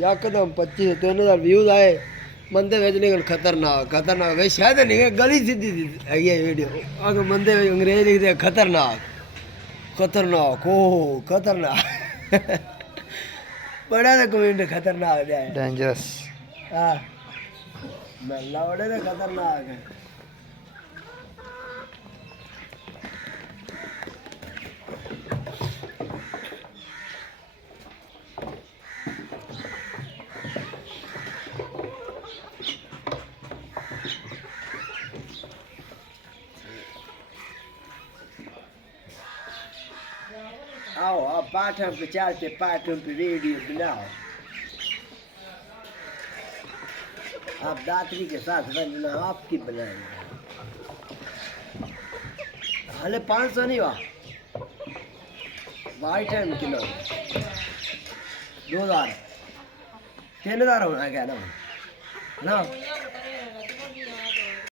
यकदम 25-3000 views आए बंदे भेजने का खतरनाक खतरनाक वे शायद नहीं गली सीधी है ये वीडियो अगर बंदे अंग्रेज लिखते खतरनाक खतरनाक ओ खतरनाक बड़ा ना कमेंट खतरनाक जाए डेंजरस हाँ मल्ला बड़े ना खतरनाक है आओ आप पाठन पे चलते पाठन पे वीडियो बनाओ आप दात्री के साथ बनना आपकी बनाएंगे हाले 500 नहीं हुआ वाइट टाइम किलो 2000 3000 होना क्या ना